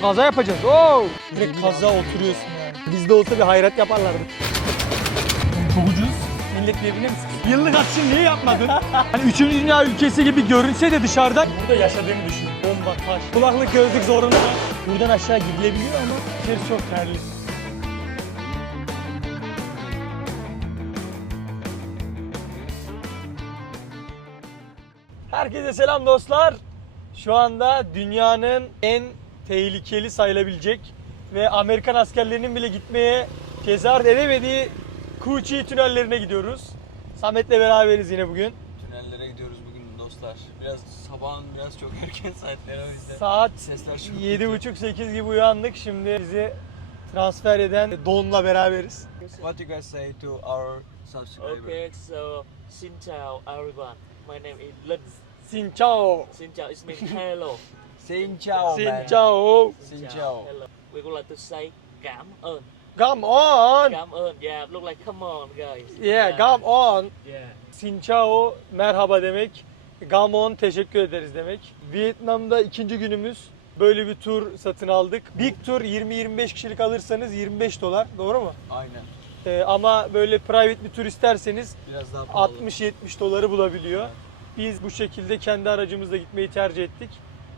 Kaza yapacağız. Oo! Direkt kaza oturuyorsun yani. Bizde olsa bir hayret yaparlardı. Çok ucuz. Millet birbirine mi sıkıyor? Yıllık açın niye yapmadın? Hani 3. dünya ülkesi gibi görünse de dışarıdan burada yaşadığını düşün. Bomba, taş, kulaklık, gözlük zorunda. Buradan aşağı gidilebiliyor ama içerisi çok terli. Herkese selam dostlar. Şu anda dünyanın en tehlikeli sayılabilecek ve Amerikan askerlerinin bile gitmeye cesaret edemediği Cu-Chi tünellerine gidiyoruz. Samet'le beraberiz yine bugün. Tünellere gidiyoruz bugün dostlar. Sabahın biraz çok erken saatleri o yüzden. Saat Sesler çok 7.30-8 gibi uyandık. Şimdi bizi transfer eden Don'la beraberiz. What you guys say to our subscriber? Okay, so xin chào everyone. My name is Linh. Xin chào. Xin chào, it means hello. Xin chào Xin man. chào. Xin chào. Hello. We would like to say cảm ơn. Come on. Cảm ơn. Yeah, look like come on guys. Yeah, come on. Yeah. Xin chào, merhaba demek. Gamon, teşekkür ederiz demek. Vietnam'da ikinci günümüz. Böyle bir tur satın aldık. Big tur 20-25 kişilik alırsanız $25. Doğru mu? Aynen. Ama böyle private bir tur isterseniz Biraz daha pahalı. $60-70 bulabiliyor. Biz bu şekilde kendi aracımızla gitmeyi tercih ettik.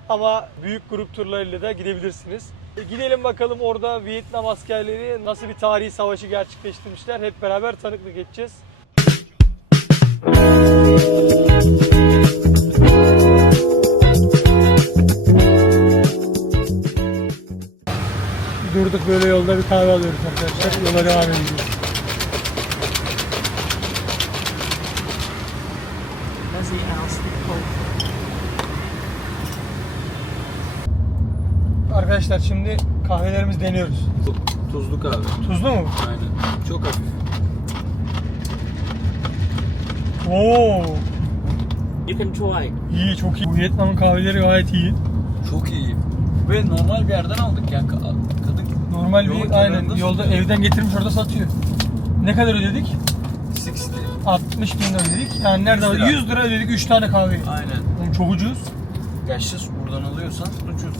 Ama büyük grup turlarıyla da gidebilirsiniz. Gidelim bakalım orada Vietnam askerleri nasıl bir tarihi savaşı gerçekleştirmişler. Hep beraber tanıklık edeceğiz. Durduk böyle yolda bir kahve alıyoruz arkadaşlar. Yola devam ediyoruz. That's the house. Arkadaşlar şimdi kahvelerimizi deniyoruz. Tuzlu kahve. Tuzlu mu? Aynen. Çok hafif. Oo, You can try. iyi, çok iyi. Vietnam'ın kahveleri gayet iyi. Çok iyi. Ve normal bir yerden aldık yani kadın. Normal Yolun bir aynen kenarında yolda satıyor. evden getirmiş orada satıyor. Ne kadar ödedik? 60. 60.000 ödedik. Yani nereden 100 lira. 100 lira ödedik 3 tane kahve. Aynen. Oğlum çok ucuz. Gerçi buradan alıyorsan ucuz.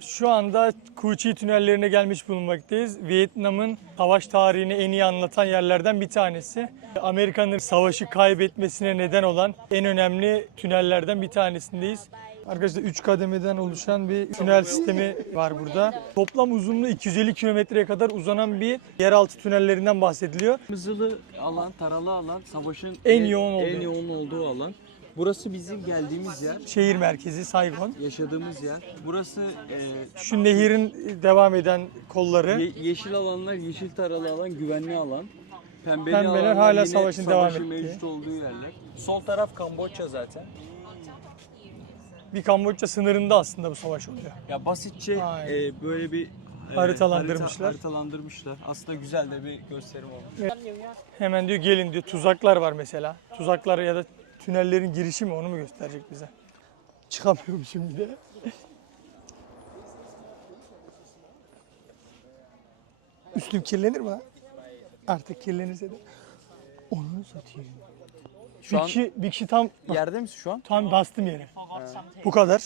Şu anda Cu-Chi tünellerine gelmiş bulunmaktayız. Vietnam'ın savaş tarihini en iyi anlatan yerlerden bir tanesi. Amerika'nın savaşı kaybetmesine neden olan en önemli tünellerden bir tanesindeyiz. Arkadaşlar 3 kademeden oluşan bir tünel sistemi var burada. Toplam uzunluğu 250 kilometreye kadar uzanan bir yeraltı tünellerinden bahsediliyor. Kırmızılı alan, taralı alan, savaşın En yoğun olduğu. en yoğun olduğu alan. Burası bizim geldiğimiz yer, Şehir merkezi Saigon. yaşadığımız yer. Burası Şu nehirin devam eden kolları. yeşil alanlar, yeşil taralı alan, güvenli alan. Pembeli Pembeler alanlar hala yine savaşın devam savaşın ettiği. mevcut olduğu yerler. Sol taraf Kamboçya zaten. Bir Kamboçya sınırında aslında bu savaş oluyor. Ya basitçe Aynen. böyle bir Haritalandırmışlar. haritalandırmışlar. Aslında güzel de bir gösterim olmuş. Hemen diyor gelin diyor, tuzaklar var mesela. Tuzaklar ya da tünellerin girişi mi, onu mu gösterecek bize? Çıkamıyorum şimdi de. Üstüm kirlenir mi lan? Artık kirlenirse de. Onu satayım. Şu an Bir kişi tam yerde misin şu an? tam bastım yere. Bu kadar.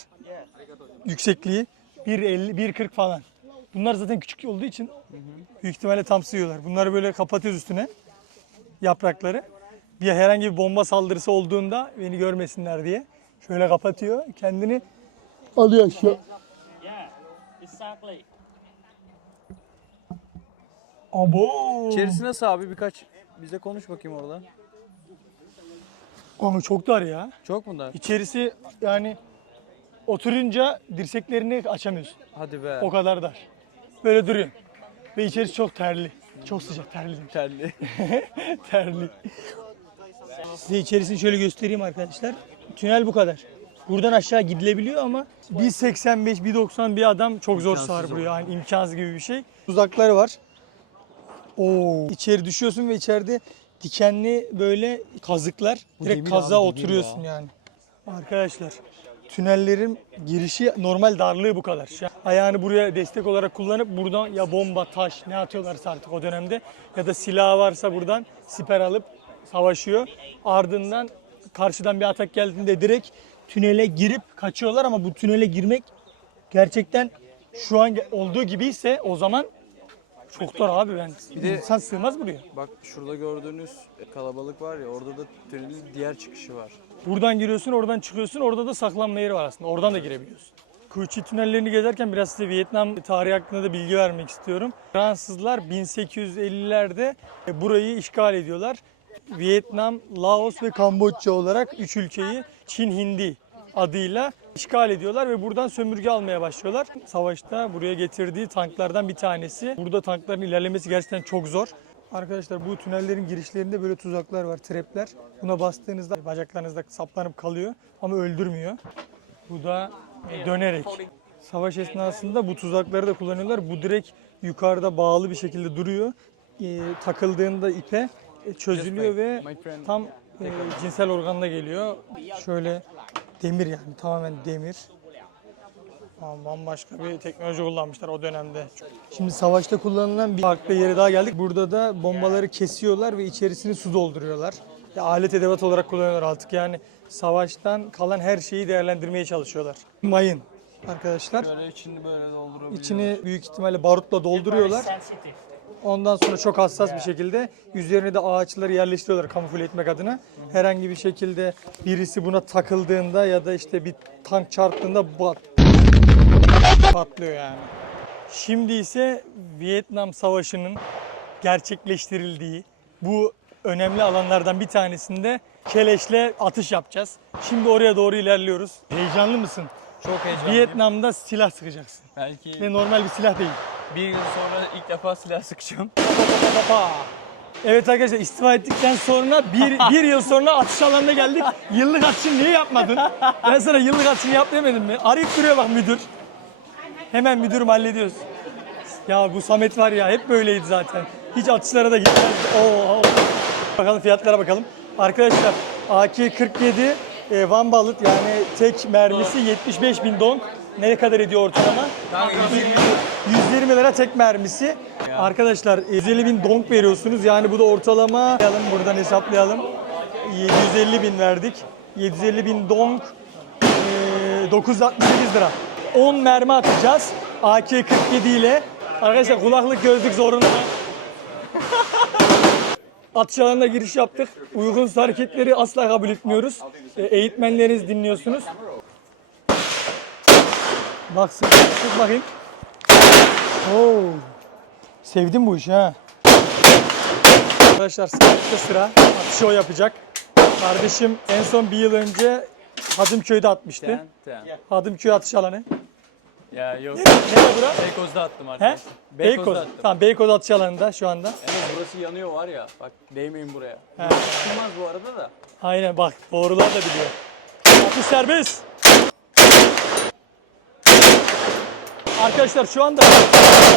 Yüksekliği 1.50, 1.40 falan. Bunlar zaten küçük olduğu için büyük ihtimalle tam sığıyorlar. Bunları böyle kapatıyoruz üstüne. Yaprakları. Bir herhangi bir bomba saldırısı olduğunda beni görmesinler diye. Şöyle kapatıyor. Kendini alıyor aşağı. Yeah, exactly. Abo. İçerisi nasıl abi? Bize konuş bakayım orada. Ama çok dar ya. Çok mu dar? İçerisi yani oturunca dirseklerini açamıyorsun. Hadi be. O kadar dar. Böyle duruyor. Ve içerisi çok terli. Çok sıcak, terli demiş. Terli. Terli. Size içerisini şöyle göstereyim arkadaşlar. Tünel bu kadar. Buradan aşağı gidilebiliyor ama 1.85, 1.90 bir adam çok zor İmkansız sığar o. buraya. Yani imkansız gibi bir şey. Tuzakları var. Oo. İçeri düşüyorsun ve içeride dikenli böyle kazıklar. Direkt demir kaza abi, demir oturuyorsun ya. yani. Arkadaşlar tünellerin girişi normal darlığı bu kadar. Ayağını buraya destek olarak kullanıp buradan ya bomba, taş ne atıyorlarsa artık o dönemde ya da silah varsa buradan siper alıp savaşıyor. Ardından karşıdan bir atak geldiğinde direkt tünele girip kaçıyorlar ama bu tünele girmek gerçekten şu an olduğu gibi ise o zaman çok zor abi, de- insan sığmaz buraya. Bak şurada gördüğünüz kalabalık var ya, orada da tünelin diğer çıkışı var. Buradan giriyorsun, oradan çıkıyorsun. Orada da saklanma yeri var aslında. Oradan da girebiliyorsun. Cu Chi tünellerini gezerken biraz size Vietnam tarihi hakkında da bilgi vermek istiyorum. Fransızlar 1850'lerde burayı işgal ediyorlar. Vietnam, Laos ve Kamboçya olarak 3 ülkeyi Çin Hindi adıyla işgal ediyorlar ve buradan sömürge almaya başlıyorlar. Savaşta buraya getirdiği tanklardan bir tanesi. Burada tankların ilerlemesi gerçekten çok zor. Arkadaşlar bu tünellerin girişlerinde böyle tuzaklar var, trapler. Buna bastığınızda bacaklarınızda saplanıp kalıyor ama öldürmüyor. Bu da dönerek. Savaş esnasında bu tuzakları da kullanıyorlar. Bu direkt yukarıda bağlı bir şekilde duruyor. Takıldığında ipe çözülüyor ve tam cinsel organına geliyor. Şöyle demir, yani tamamen demir. Bambaşka bir teknoloji kullanmışlar o dönemde. Şimdi savaşta kullanılan bir farklı yere daha geldik. Burada da bombaları kesiyorlar ve içerisini su dolduruyorlar. Ya, alet edevat olarak kullanıyorlar artık, yani savaştan kalan her şeyi değerlendirmeye çalışıyorlar. Mayın arkadaşlar. Böyle içini böyle doldurabiliyor. İçini büyük ihtimalle barutla dolduruyorlar. Sensitive. Ondan sonra çok hassas bir şekilde üzerine de ağaçları yerleştiriyorlar kamufle etmek adına. Herhangi bir şekilde birisi buna takıldığında ya da işte bir tank çarptığında patlıyor yani. Şimdi ise Vietnam Savaşı'nın gerçekleştirildiği bu önemli alanlardan bir tanesinde keleşle atış yapacağız. Şimdi oraya doğru ilerliyoruz. Heyecanlı mısın? Çok heyecanlıyım. Vietnam'da silah sıkacaksın. Belki Ve normal bir silah değil. bir yıl sonra ilk defa silah sıkacağım. Evet arkadaşlar, istifa ettikten sonra bir yıl sonra atış alanına geldik. Yıllık atışını niye yapmadın? Ben sana yıllık atışını yap demedim mi? Arayıp duruyor bak müdür. Hemen müdürüm hallediyoruz. Ya bu Samet var ya, hep böyleydi zaten. Hiç atışlara da gitmez. Oo. Bakalım fiyatlara bakalım. Arkadaşlar AK-47 Van Bullet, yani tek mermisi 75.000 dong. Ne kadar ediyor ortalama? 120 lira tek mermisi. Arkadaşlar 150.000 dong veriyorsunuz. Yani bu da ortalama. Buradan hesaplayalım. 750.000 verdik. 750.000 dong 968 lira. 10 mermi atacağız. AK-47 ile. Arkadaşlar kulaklık, gözlük zorunlu. Atış alanına giriş yaptık. Uygunsuz hareketleri asla kabul etmiyoruz. Eğitmenleriniz dinliyorsunuz. Bak sık bakayım. Oo. Sevdim bu işi ha. Arkadaşlar sınıfta sıra. Atışı o yapacak. Kardeşim en son bir yıl önce Hadımköy'de atmıştı. Hadımköy atış alanı. Ya yok. Nerede bura? Beykoz'da attım He? arkadaşlar. Beykoz. attım. Tamam, Beykoz atış alanında şu anda. Evet, burası yanıyor var ya. Bak değmeyin buraya. He. Çıkmaz bu arada da. Aynen bak, doğrular da biliyor. Atış serbest. Arkadaşlar şu anda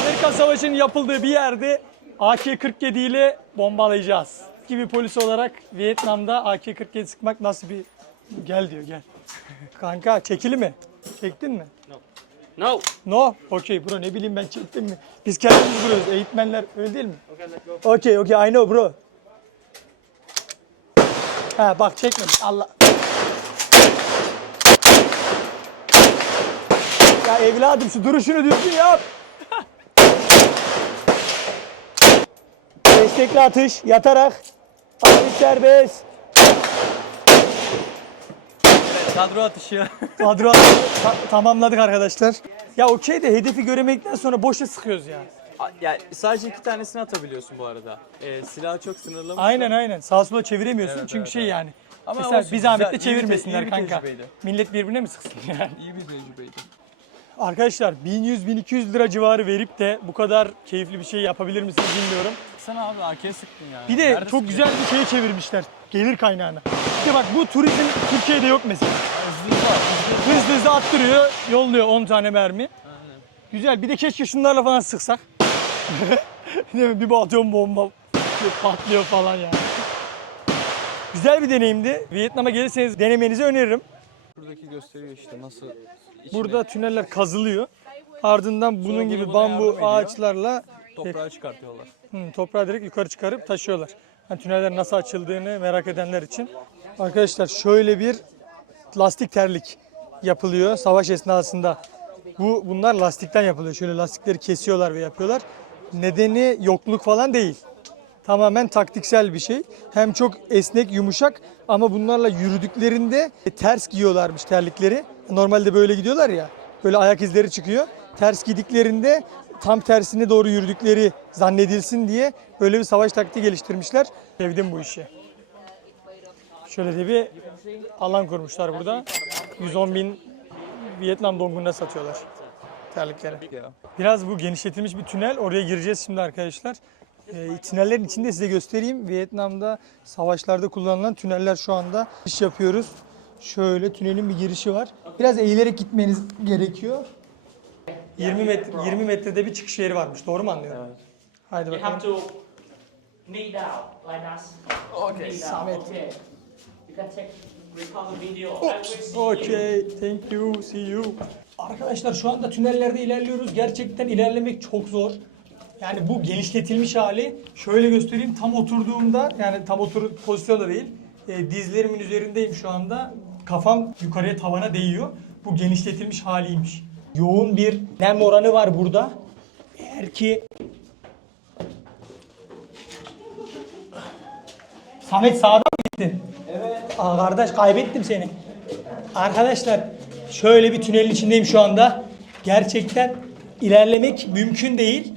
Amerikan Savaşı'nın yapıldığı bir yerde AK-47 ile bombalayacağız. Gibi polis olarak Vietnam'da AK-47 sıkmak nasıl bir... Gel diyor, gel. Kanka çekili mi? Çektin mi? No. No? Okey bro, ne bileyim ben, çektim mi? Biz kendimiz vuruyoruz, eğitmenler öyle değil mi? Okey, I know bro. Ha bak, çekmedim. Allah. Ya evladım, şu duruşunu düzgün yap. Destekli atış, yatarak. Atış serbest. Kadro atışı. Kadro tamamladık arkadaşlar. Ya okey de hedefi göremedikten sonra boşa sıkıyoruz ya. Ya sadece 2 tanesini atabiliyorsun bu arada. Silahı çok sınırlamış. Aynen. Sağa sola çeviremiyorsun Evet, çünkü evet, şey evet. yani. Ama Mesela olsun, bir zahmet de güzel, iyi bir çevirmesinler kanka. tecrübeydi. Millet birbirine mi sıksın yani? İyi bir tecrübeydi. Arkadaşlar 1100-1200 lira civarı verip de bu kadar keyifli bir şey yapabilir misiniz bilmiyorum. Sen abi AK'ye sıktın yani. Bir de Nerede çok sıkıyorsun? güzel bir şeye çevirmişler. Gelir kaynağına. İşte bak, bu turizm Türkiye'de yok mesela. Hızlı attırıyor, yolluyor 10 tane mermi. Aynen. Güzel. Bir de keşke şunlarla falan sıksak. Değil mi? Bir atıyorum bomba patlıyor falan yani. Güzel bir deneyimdi. Vietnam'a gelirseniz denemenizi öneririm. Buradaki gösteriyor işte nasıl içine Burada tüneller kazılıyor. Ardından bunun bunu gibi buna bambu yardım ediyor. ağaçlarla toprağı çıkartıyorlar. toprağı direkt yukarı çıkarıp taşıyorlar. Yani tüneller nasıl açıldığını merak edenler için. Arkadaşlar şöyle bir lastik terlik yapılıyor savaş esnasında. Bunlar lastikten yapılıyor. Şöyle lastikleri kesiyorlar ve yapıyorlar. Nedeni yokluk falan değil. Tamamen taktiksel bir şey. Hem çok esnek, yumuşak ama bunlarla yürüdüklerinde ters giyiyorlarmış terlikleri. Normalde böyle gidiyorlar ya. Böyle ayak izleri çıkıyor. Ters giydiklerinde tam tersine doğru yürüdükleri zannedilsin diye böyle bir savaş taktiği geliştirmişler. Sevdim bu işi. Şöyle de bir alan kurmuşlar burada. 110 bin Vietnam donguna satıyorlar terlikleri. Biraz bu genişletilmiş bir tünel. Oraya gireceğiz şimdi arkadaşlar. Tünellerin içinde size göstereyim. Vietnam'da savaşlarda kullanılan tüneller şu anda iş yapıyoruz. Şöyle tünelin bir girişi var. Biraz eğilerek gitmeniz gerekiyor. 20 metrede bir çıkış yeri varmış. Doğru mu anlıyorum? Evet. Haydi You have bakalım. to knee down like us. Okay, Knee down. Samet. Okay. You can take record the video. Okay, thank you, see you. Arkadaşlar şu anda tünellerde ilerliyoruz. Gerçekten ilerlemek çok zor. Yani bu genişletilmiş hali şöyle göstereyim. Tam oturduğumda yani tam pozisyonda değil. Dizlerimin üzerindeyim şu anda. Kafam yukarıya tavana değiyor. Bu genişletilmiş haliymiş. Yoğun bir nem oranı var burada. Eğer ki Samet sağdan mı gittin? Evet. Aa, kardeş kaybettim seni. Arkadaşlar şöyle bir tünelin içindeyim şu anda. Gerçekten ilerlemek mümkün değil.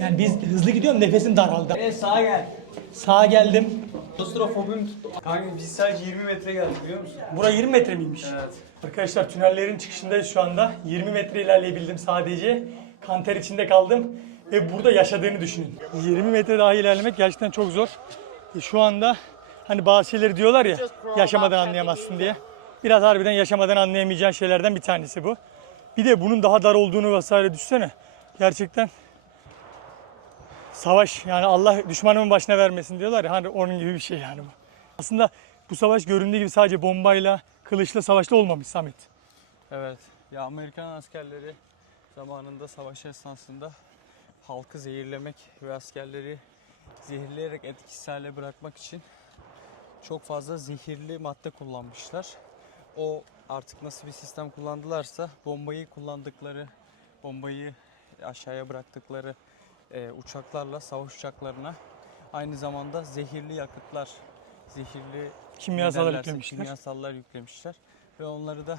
Yani biz hızlı gidiyorum nefesim daraldı. Sağa gel. Sağa geldim. Klostrofobim tuttu. Kanka biz sadece 20 metre geldik biliyor musun? Bura 20 metre miymiş? Evet. Arkadaşlar tünellerin çıkışındayız şu anda. 20 metre ilerleyebildim sadece. Kanter içinde kaldım. Ve burada yaşadığını düşünün. 20 metre daha ilerlemek gerçekten çok zor. Şu anda hani bazı şeyleri diyorlar ya yaşamadan anlayamazsın diye. Biraz harbiden yaşamadan anlayamayacağın şeylerden bir tanesi bu. Bir de bunun daha dar olduğunu vesaire düşünsene. Gerçekten savaş yani Allah düşmanımın başına vermesin diyorlar ya hani onun gibi bir şey yani bu. Aslında bu savaş göründüğü gibi sadece bombayla, kılıçla, savaşla olmamış Samet. Evet. Ya Amerikan askerleri zamanında savaş esnasında halkı zehirlemek ve askerleri zehirleyerek etkisiz hale bırakmak için çok fazla zehirli madde kullanmışlar. O artık nasıl bir sistem kullandılarsa bombayı aşağıya bıraktıkları uçaklarla, savaş uçaklarına aynı zamanda zehirli yakıtlar, zehirli kimyasallar yüklemişler. Ve onları da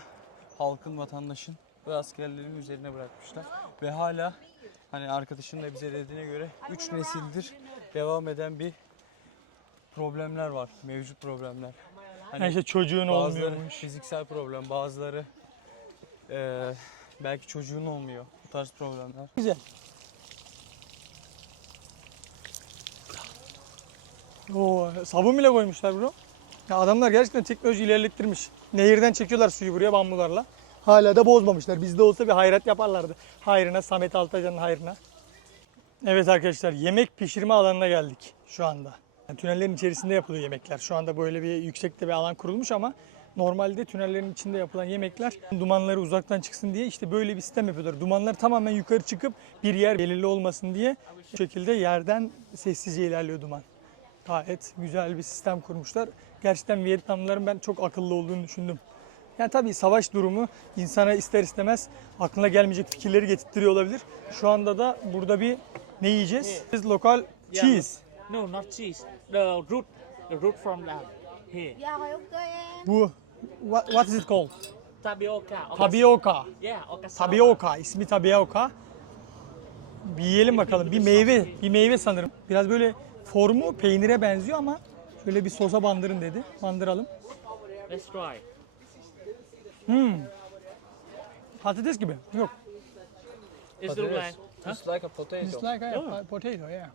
halkın, vatandaşın ve askerlerin üzerine bırakmışlar. Ve hala hani arkadaşım da bize dediğine göre 3 nesildir devam eden bir problemler var, mevcut problemler. Hani Yani işte çocuğun bazıları olmuyormuş. fiziksel problem, bazıları belki çocuğun olmuyor. Bu tarz problemler. Güzel. Oo, sabun bile koymuşlar bro. Ya adamlar gerçekten teknoloji ilerlettirmiş. Nehirden çekiyorlar suyu buraya bambularla. Hala da bozmamışlar. Bizde olsa bir hayrat yaparlardı. Hayrına, Samet Altacan'ın hayrına. Evet arkadaşlar yemek pişirme alanına geldik şu anda. Yani tünellerin içerisinde yapılıyor yemekler. Şu anda böyle bir yüksekte bir alan kurulmuş ama normalde tünellerin içinde yapılan yemekler dumanları uzaktan çıksın diye işte böyle bir sistem yapıyorlar. Dumanlar tamamen yukarı çıkıp bir yer belirli olmasın diye bu şekilde yerden sessizce ilerliyor duman. Gayet güzel bir sistem kurmuşlar. Gerçekten Vietnamlıların ben çok akıllı olduğunu düşündüm. Yani tabii savaş durumu insana ister istemez aklına gelmeyecek fikirleri getirtiyor olabilir. Şu anda da burada bir ne yiyeceğiz? Biz lokal cheese. No, not cheese. The root from that. Here. Bu what is it called? Tapioca. Tapioca. Yeah, okasawa. Tapioca. İsmi tapioca. Bir yiyelim bakalım. Bir meyve sanırım. Biraz böyle formu peynire benziyor ama şöyle bir sosa bandırın dedi. Bandıralım. Let's try. Patates gibi. Yok. It's look like. It's like a potato. It's like a potato, yeah.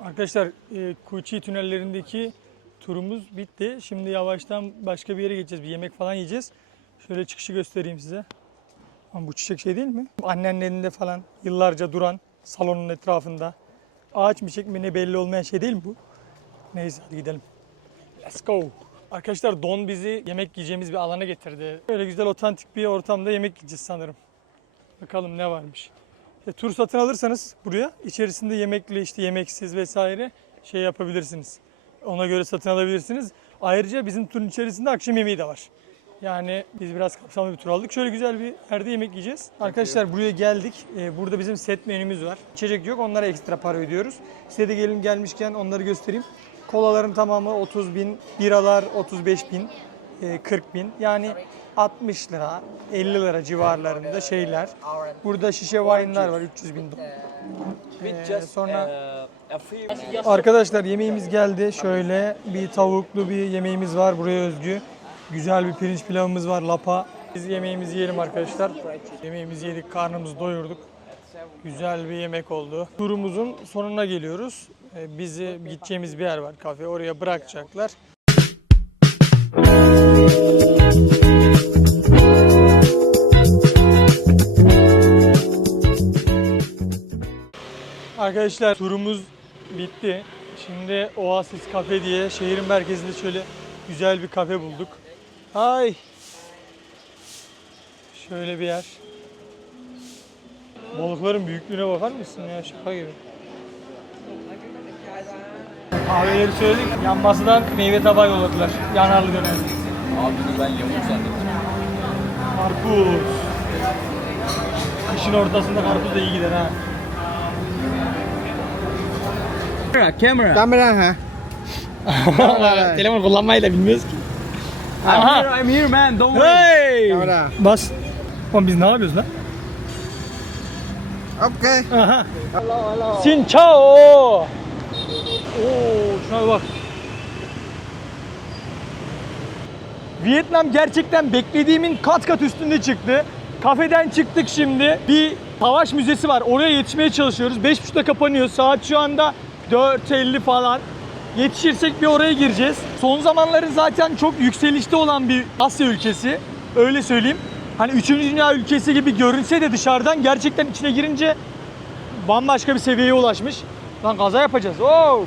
Arkadaşlar, Cu Chi tünellerindeki turumuz bitti. Şimdi yavaştan başka bir yere geçeceğiz. Bir yemek falan yiyeceğiz. Şöyle çıkışı göstereyim size. Ama bu çiçek şey değil mi? Annenin elinde falan yıllarca duran salonun etrafında. Ağaç mı çiçek mi ne belli olmayan şey değil mi bu? Neyse hadi gidelim. Let's go. Arkadaşlar Don bizi yemek yiyeceğimiz bir alana getirdi. Böyle güzel otantik bir ortamda yemek yiyeceğiz sanırım. Bakalım ne varmış. Tur satın alırsanız buraya içerisinde yemekli işte yemeksiz vesaire şey yapabilirsiniz. Ona göre satın alabilirsiniz. Ayrıca bizim turun içerisinde akşam yemeği de var. Yani biz biraz kapsamlı bir tur aldık. Şöyle güzel bir yerde yemek yiyeceğiz. Arkadaşlar buraya geldik. Burada bizim set menümüz var. İçecek yok. Onlara ekstra para ödüyoruz. Size de gelmişken onları göstereyim. Kolaların tamamı 30 bin, biralar 35 bin, 40 bin. Yani 60 lira, 50 lira civarlarında şeyler. Burada şişe wine'lar var 300 bin dolar. Sonra arkadaşlar yemeğimiz geldi. Şöyle bir tavuklu bir yemeğimiz var buraya özgü. Güzel bir pirinç pilavımız var, lapa. Biz yemeğimizi yiyelim arkadaşlar. Yemeğimizi yedik, karnımızı doyurduk. Güzel bir yemek oldu. Turumuzun sonuna geliyoruz. Bizi gideceğimiz bir yer var, kafe. Oraya bırakacaklar. Arkadaşlar turumuz bitti. Şimdi Oasis Cafe diye şehrin merkezinde şöyle güzel bir kafe bulduk. Ay. Şöyle bir yer. Balıkların büyüklüğüne bakar mısın ya? Şaka gibi. Kahveleri söyledik. Yan masadan meyve tabağı yolladılar. Yanarlı döner. Abi ben yamuk zannettim. Karpuz. Kışın ortasında karpuz da iyi gider ha. Kamera ha? Telefon kullanmayı da bilmiyoruz ki. I'm here man, don't worry. Hey! Kamera. Bas. Oğlum biz ne yapıyoruz lan? Okay. Aha. Xin chao. Oo, şuna bir bak. Vietnam gerçekten beklediğimin kat kat üstünde çıktı. Kafeden çıktık şimdi. Bir savaş müzesi var. Oraya yetişmeye çalışıyoruz. 5.30'da kapanıyor. Saat şu anda 4:50 falan. Yetişirsek bir oraya gireceğiz. Son zamanların zaten çok yükselişte olan bir Asya ülkesi. Öyle söyleyeyim. Hani 3. dünya ülkesi gibi görünse de dışarıdan gerçekten içine girince bambaşka bir seviyeye ulaşmış. Lan kaza yapacağız. Oo!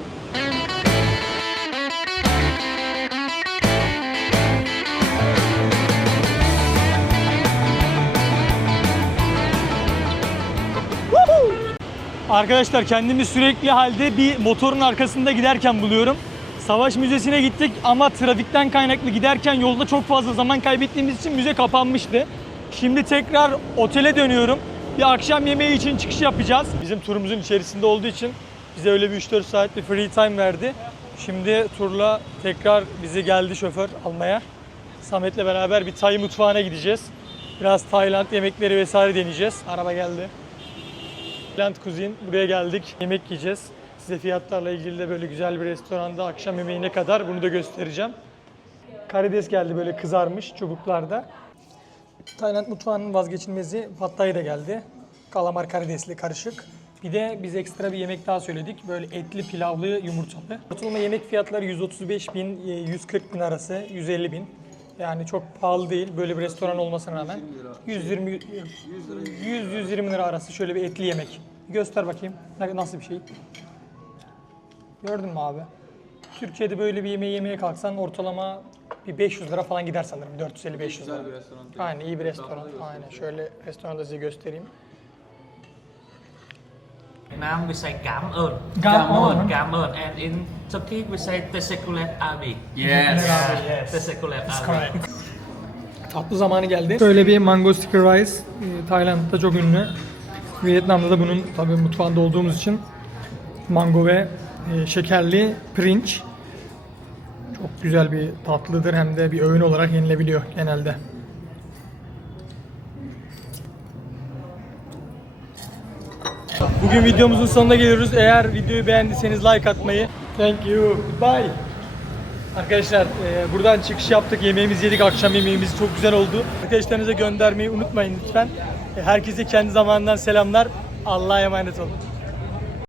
Arkadaşlar kendimi sürekli halde bir motorun arkasında giderken buluyorum. Savaş Müzesi'ne gittik ama trafikten kaynaklı giderken yolda çok fazla zaman kaybettiğimiz için müze kapanmıştı. Şimdi tekrar otele dönüyorum. Bir akşam yemeği için çıkış yapacağız. Bizim turumuzun içerisinde olduğu için bize öyle bir 3-4 saat bir free time verdi. Şimdi turla tekrar bizi geldi şoför almaya. Samet'le beraber bir Tay mutfağına gideceğiz. Biraz Tayland yemekleri vesaire deneyeceğiz. Araba geldi. Tayland Cuisine, buraya geldik. Yemek yiyeceğiz. Size fiyatlarla ilgili de böyle güzel bir restoranda akşam yemeği ne kadar bunu da göstereceğim. Karides geldi böyle kızarmış çubuklarda. Tayland mutfağının vazgeçilmezi Pad Thai da geldi. Kalamar karidesli karışık. Bir de biz ekstra bir yemek daha söyledik. Böyle etli, pilavlı, yumurtalı. Ortalama yemek fiyatları 135 bin, 140 bin arası, 150 bin. Yani çok pahalı değil böyle bir restoran olmasına rağmen. 100-120 lira arası şöyle bir etli yemek. Göster bakayım nasıl bir şey. Gördün mü abi? Türkiye'de böyle bir yemeği yemeye kalksan ortalama bir 500 lira falan gider sanırım. 450-500 lira. Güzel bir restoran. Aynen iyi bir restoran. Aynen şöyle restoranda size göstereyim. Nam we say cảm ơn. Cảm ơn. Cảm ơn. And in Turkish we say teşekkürler abi. Yes. Teşekkürler abi. Correct. Tatlı zamanı geldi. Şöyle bir mango sticker rice. Tayland'da çok ünlü. Vietnam'da da bunun tabii mutfağında olduğumuz için mango ve şekerli pirinç. Çok güzel bir tatlıdır hem de bir öğün olarak yenilebiliyor genelde. Bugün videomuzun sonuna geliyoruz. Eğer videoyu beğendiyseniz like atmayı. Thank you. Goodbye. Arkadaşlar buradan çıkış yaptık. Yemeğimizi yedik. Akşam yemeğimiz çok güzel oldu. Arkadaşlarınıza göndermeyi unutmayın lütfen. Herkese kendi zamanından selamlar. Allah'a emanet olun.